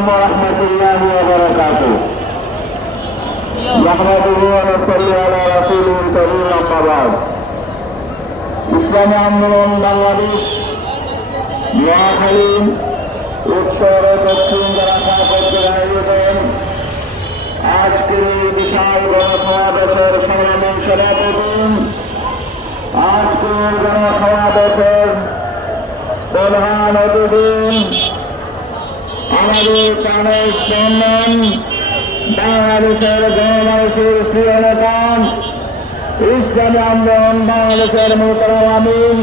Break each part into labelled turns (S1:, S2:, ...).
S1: عليكم ورحمة الله وبركاته نحمده ونصلي على رسوله الكريم أما بعد ইসলামী আন্দোলন বাংলাদেশ নোয়াখালী উত্তর ও দক্ষিণ রাখা পর্যায়ে আয়োজন আজকের এই বিশাল গণসমাবেশের সংগ্রামী সভাপতি আজকের গণসমাবেশের প্রধান অতিথি আমাদের প্রাণের সম্মান বাংলাদেশের গণমানুষের প্রিয় নেতা ইসলামী আন্দোলন বাংলাদেশের মোতারাম আমিন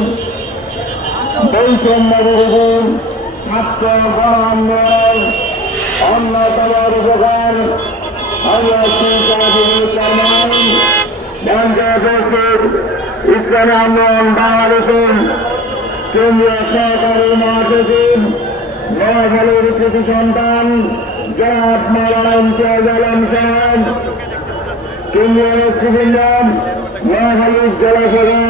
S1: বৈষম্য বিরোধী ছাত্র গণ আন্দোলন অন্যতম উপকার ইসলামী আন্দোলন বাংলাদেশের কেন্দ্রীয় সহকারী মহাসচিব নোয়াখালীর কৃতি সন্তান, জনাব মাওলানা ইমতিয়াজ আলম সাহেব, কেন্দ্রীয় নেতৃবৃন্দ নোয়াখালীর জেলাসভা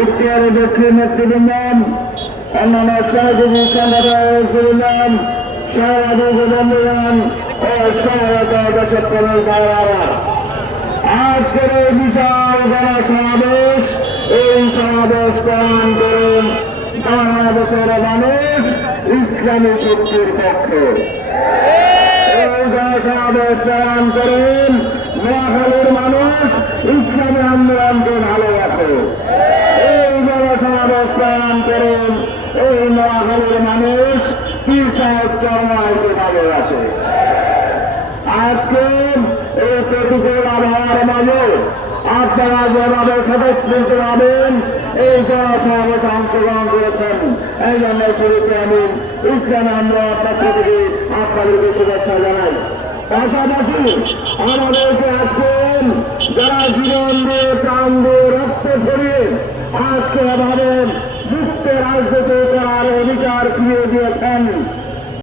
S1: ইতিহারে দক্ষিণ নেতৃবৃন্দ, অন্যান্য সহযোগী নেতৃবৃন্দ সহযোগী বন্ধুগণ ও সহায়তা দেশপ্রেমের বাংলারা আজকের এই বিশাল গণসমাবেশ, এই সমাবেশ পালন করেন, বাংলাদেশের মানুষ ইসলামী শক্তির পক্ষে। পালন করেন নোয়াখালীর মানুষ ইসলামী আন্দোলনকে ভালোবাসে। এই গণসমাবেশ পালন করেন এই নোয়াখালীর মানুষ কৃষক ভালোবাসে। আজকে এই প্রতিকূল আবহাওয়ার মাঝে আপনারা যেভাবে স্বতঃস্ফূর্ত হবেন, এই জনসমাবেশে অংশগ্রহণ করেছেন। এই জন্য আমি ইসলাম আমরা আপনাদেরকে শুভেচ্ছা জানাই। পাশাপাশি আমাদেরকে আজকে যারা জীবন দিয়ে, প্রাণ দিয়ে, রক্ত ছড়িয়ে আজকে আমাদের মুক্ত রাজনীতি করার অধিকার ফিরিয়ে দিয়েছেন